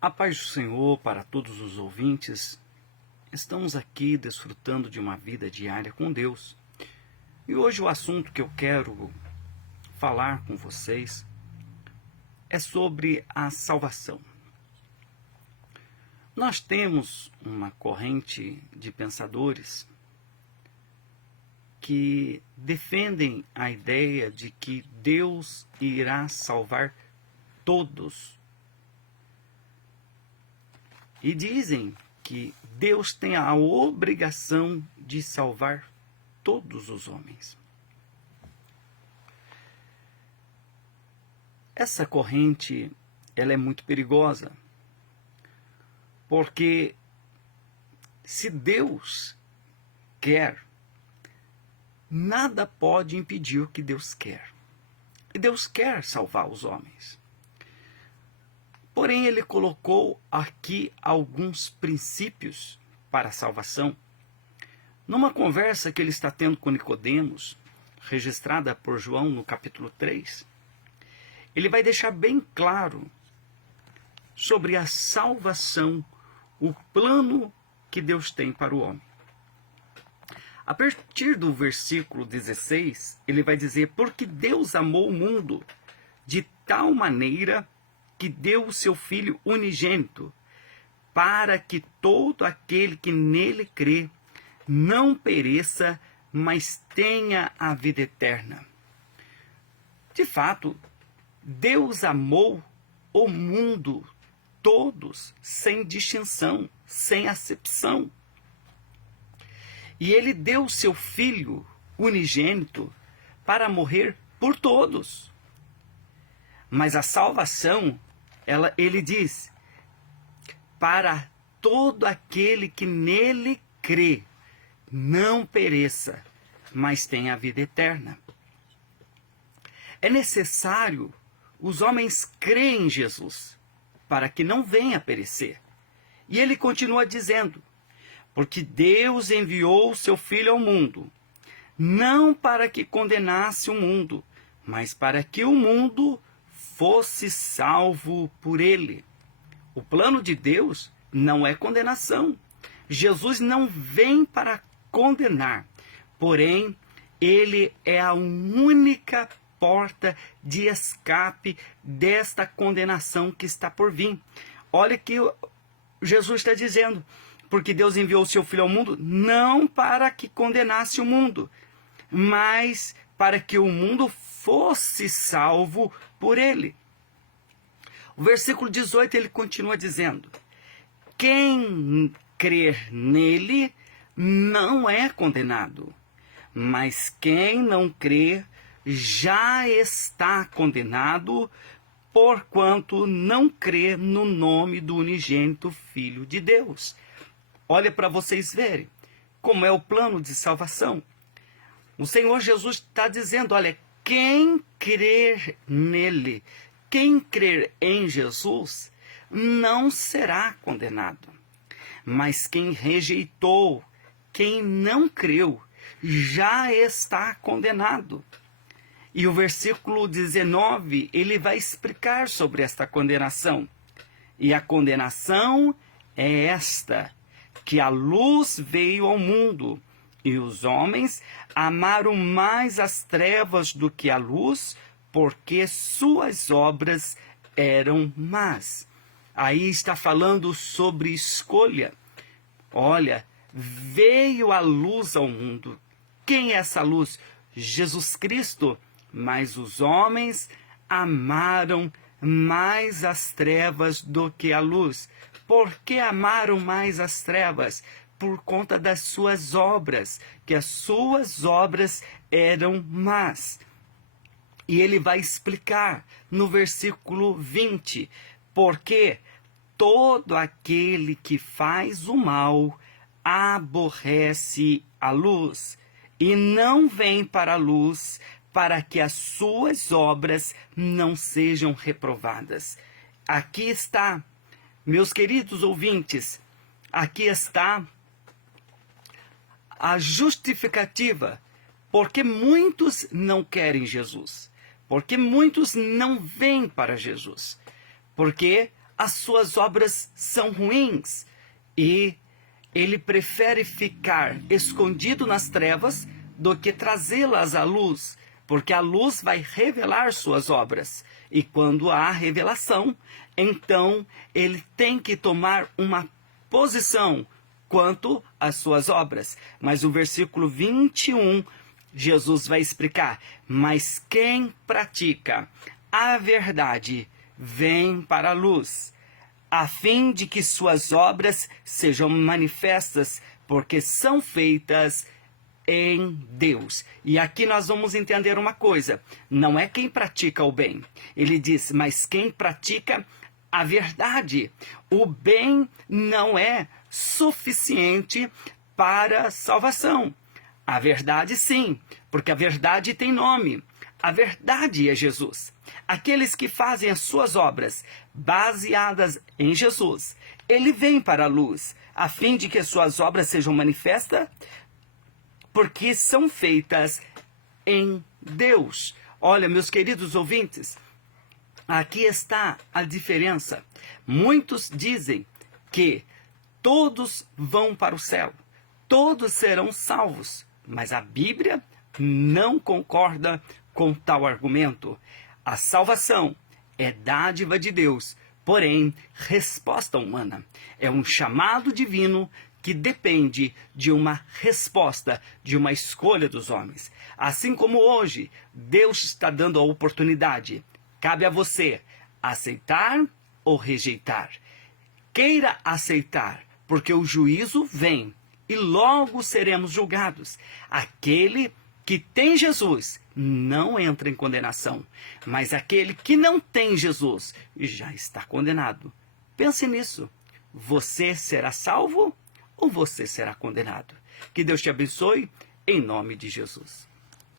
A paz do Senhor para todos os ouvintes. Estamos aqui desfrutando de uma vida diária com Deus. E hoje o assunto que eu quero falar com vocês é sobre a salvação. Nós temos uma corrente de pensadores que defendem a ideia de que Deus irá salvar todos. E dizem que Deus tem a obrigação de salvar todos os homens. Essa corrente, ela é muito perigosa, porque se Deus quer, nada pode impedir o que Deus quer. E Deus quer salvar os homens. Porém, ele colocou aqui alguns princípios para a salvação. Numa conversa que ele está tendo com Nicodemos, registrada por João no capítulo 3, ele vai deixar bem claro sobre a salvação, o plano que Deus tem para o homem. A partir do versículo 16, ele vai dizer: porque Deus amou o mundo de tal maneira que deu o seu Filho unigênito, para que todo aquele que nele crê não pereça, mas tenha a vida eterna. De fato, Deus amou o mundo, todos, sem distinção, sem acepção. E ele deu o seu Filho unigênito para morrer por todos. Mas a salvação, ele diz, para todo aquele que nele crê, não pereça, mas tenha a vida eterna. É necessário os homens crerem em Jesus, para que não venha a perecer. E ele continua dizendo: porque Deus enviou o seu Filho ao mundo, não para que condenasse o mundo, mas para que o mundo fosse salvo por ele. O plano de Deus não é condenação. Jesus não vem para condenar, porém, ele é a única porta de escape desta condenação que está por vir. Olha que Jesus está dizendo: porque Deus enviou o seu Filho ao mundo, não para que condenasse o mundo, mas para que o mundo fosse salvo por ele. O versículo 18, ele continua dizendo: quem crer nele não é condenado, mas quem não crer já está condenado, porquanto não crê no nome do unigênito Filho de Deus. Olha para vocês verem como é o plano de salvação. O Senhor Jesus está dizendo: olha, quem crer nele, quem crer em Jesus, não será condenado. Mas quem rejeitou, quem não creu, já está condenado. E o versículo 19, ele vai explicar sobre esta condenação. E a condenação é esta: que a luz veio ao mundo, e os homens amaram mais as trevas do que a luz, porque suas obras eram más. Aí está falando sobre escolha. Olha, veio a luz ao mundo. Quem é essa luz? Jesus Cristo. Mas os homens amaram mais as trevas do que a luz. Por que amaram mais as trevas? Por conta das suas obras, que as suas obras eram más. E ele vai explicar no versículo 20, porque todo aquele que faz o mal aborrece a luz e não vem para a luz, para que as suas obras não sejam reprovadas. Aqui está, meus queridos ouvintes, aqui está a justificativa, porque muitos não querem Jesus, porque muitos não vêm para Jesus, porque as suas obras são ruins e ele prefere ficar escondido nas trevas do que trazê-las à luz, porque a luz vai revelar suas obras. E quando há revelação, então ele tem que tomar uma posição quanto às suas obras. Mas o versículo 21, Jesus vai explicar: mas quem pratica a verdade vem para a luz, a fim de que suas obras sejam manifestas, porque são feitas em Deus. E aqui nós vamos entender uma coisa: não é quem pratica o bem. Ele diz, mas quem pratica a verdade. O bem não é suficiente para salvação. A verdade sim, porque a verdade tem nome. A verdade é Jesus. Aqueles que fazem as suas obras baseadas em Jesus, ele vem para a luz, a fim de que as suas obras sejam manifestas, porque são feitas em Deus. Olha, meus queridos ouvintes, aqui está a diferença. Muitos dizem que todos vão para o céu, todos serão salvos, mas a Bíblia não concorda com tal argumento. A salvação é dádiva de Deus, porém, resposta humana. É um chamado divino que depende de uma resposta, de uma escolha dos homens. Assim como hoje, Deus está dando a oportunidade. Cabe a você aceitar ou rejeitar. Queira aceitar, porque o juízo vem e logo seremos julgados. Aquele que tem Jesus não entra em condenação, mas aquele que não tem Jesus já está condenado. Pense nisso. Você será salvo ou você será condenado? Que Deus te abençoe, em nome de Jesus.